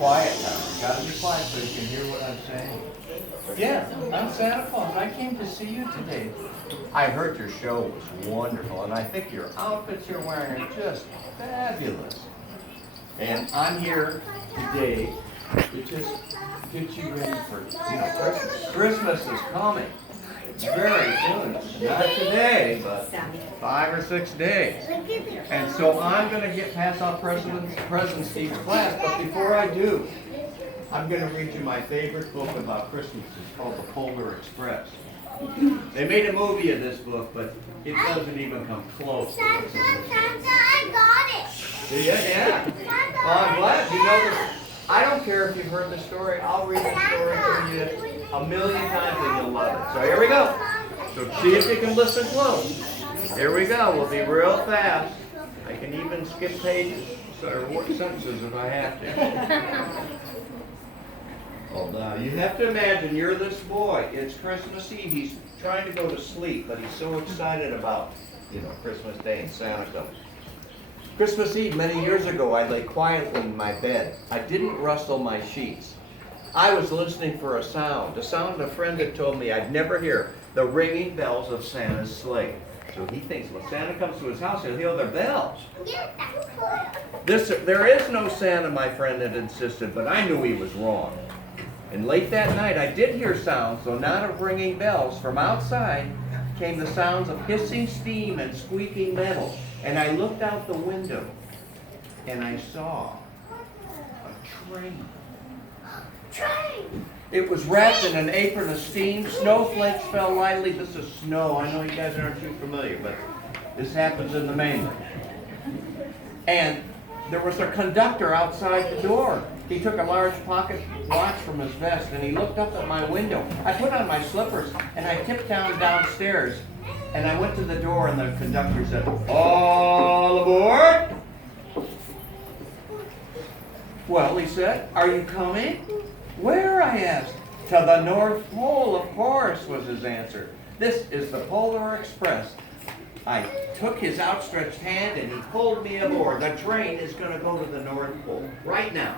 quiet now. You gotta be quiet so you can hear what I'm saying. Yeah, I'm Santa Claus. I came to see you today. I heard your show was wonderful, and I think your outfits you're wearing are just fabulous. And I'm here today to just get you ready for, Christmas. Christmas is coming. It's very soon. Not today, but 5 or 6 days. And so I'm going to pass out presents to each class, but before I do, I'm going to read you my favorite book about Christmas. It's called The Polar Express. They made a movie of this book, but it doesn't even come close. Santa, I got it. Yeah. Well, I'm glad you know this. I don't care if you've heard the story. I'll read the story to you a million times and you'll love it. So here we go. So see if you can listen close. Here we go. We'll be real fast. I can even skip pages or sentences if I have to. Well, now you have to imagine you're this boy. It's Christmas Eve. He's trying to go to sleep, but he's so excited about, Christmas Day and Santa comes. Christmas Eve, many years ago, I lay quietly in my bed. I didn't rustle my sheets. I was listening for a sound a friend had told me I'd never hear, the ringing bells of Santa's sleigh. So he thinks when Santa comes to his house, he'll hear their bells. There is no Santa, my friend had insisted, but I knew he was wrong. And late that night, I did hear sounds, though not of ringing bells. From outside came the sounds of hissing steam and squeaking metal. And I looked out the window, and I saw a train. It was wrapped in an apron of steam. Snowflakes fell lightly. This is snow. I know you guys aren't too familiar, but this happens in the mainland. And there was a conductor outside the door. He took a large pocket watch from his vest, and he looked up at my window. I put on my slippers, and I tipped downstairs. And I went to the door, and the conductor said, "All aboard!" "Well," he said, "are you coming?" "Where?" I asked. "To the North Pole, of course," was his answer. "This is the Polar Express." I took his outstretched hand, and he pulled me aboard. The train is going to go to the North Pole right now.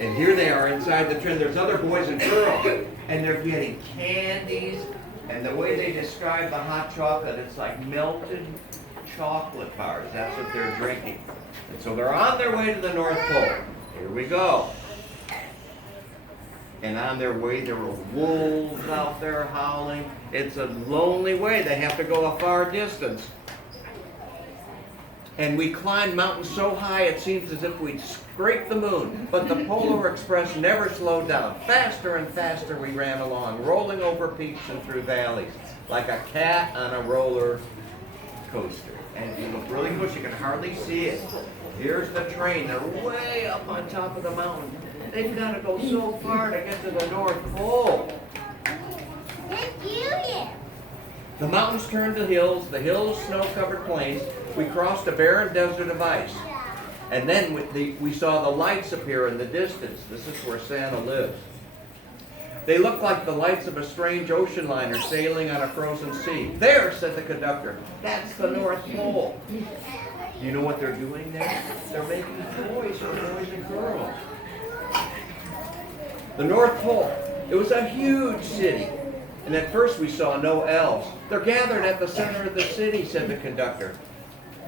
And here they are inside the train. There's other boys and girls, and they're getting candies. And the way they describe the hot chocolate, it's like melted chocolate bars. That's what they're drinking. And so they're on their way to the North Pole. Here we go. And on their way, there were wolves out there howling. It's a lonely way. They have to go a far distance. And we climbed mountains so high it seems as if we'd scrape the moon. But the Polar Express never slowed down. Faster and faster we ran along, rolling over peaks and through valleys, like a cat on a roller coaster. And if you look really close, you can hardly see it. Here's the train. They're way up on top of the mountain. They've got to go so far to get to the North Pole. The mountains turned to hills, the hills snow-covered plains. We crossed a barren desert of ice. And then we saw the lights appear in the distance. This is where Santa lives. They looked like the lights of a strange ocean liner sailing on a frozen sea. "There," said the conductor. "That's the North Pole." You know what they're doing there? They're making toys for boys and girls. The North Pole. It was a huge city. And at first we saw no elves. "They're gathered at the center of the city," said the conductor.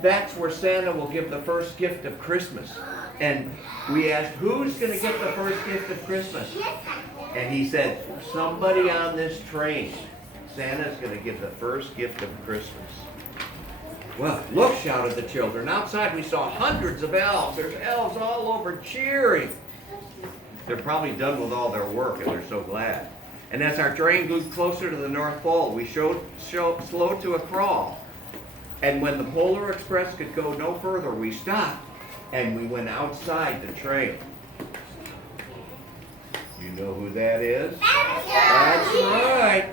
"That's where Santa will give the first gift of Christmas." And we asked, "Who's going to get the first gift of Christmas?" And he said, "Somebody on this train. Santa's going to give the first gift of Christmas." "Well, look," shouted the children. Outside we saw hundreds of elves. There's elves all over cheering. They're probably done with all their work and they're so glad. And as our train moved closer to the North Pole, we slowed to a crawl. And when the Polar Express could go no further, we stopped and we went outside the train. You know who that is? That's right.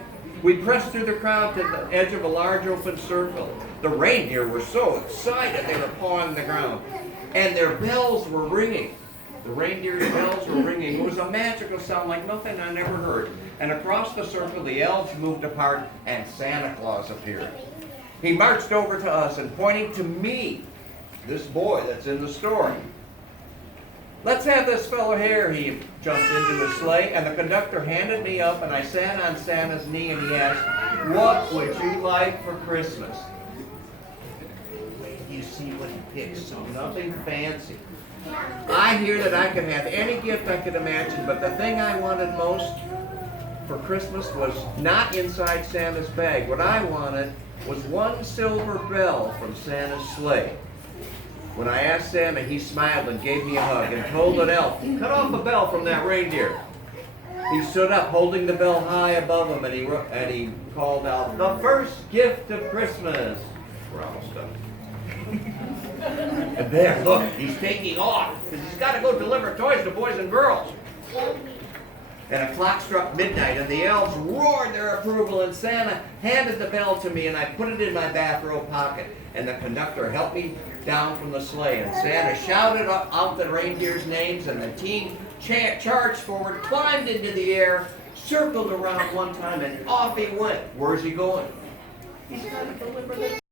We pressed through the crowd to the edge of a large open circle. The reindeer were so excited they were pawing the ground. And their bells were ringing. The reindeer's bells were ringing. It was a magical sound like nothing I never heard. And across the circle, the elves moved apart, and Santa Claus appeared. He marched over to us, and pointing to me, this boy that's in the story, let's have this fellow here. He jumped into his sleigh, and the conductor handed me up, and I sat on Santa's knee, and he asked, what would you like for Christmas? Wait, you see what he picks, so nothing fancy. I hear that I could have any gift I could imagine, but the thing I wanted most for Christmas was not inside Santa's bag. What I wanted was one silver bell from Santa's sleigh. When I asked Santa, he smiled and gave me a hug and told an elf, cut off a bell from that reindeer. He stood up, holding the bell high above him, and he called out, the first gift of Christmas. We're almost done. And there, look, he's taking off, because he's got to go deliver toys to boys and girls. And a clock struck midnight, and the elves roared their approval, and Santa handed the bell to me, and I put it in my bathrobe pocket. And the conductor helped me down from the sleigh, and Santa shouted out the reindeers' names, and the team charged forward, climbed into the air, circled around one time, and off he went. Where's he going? He's going to deliver the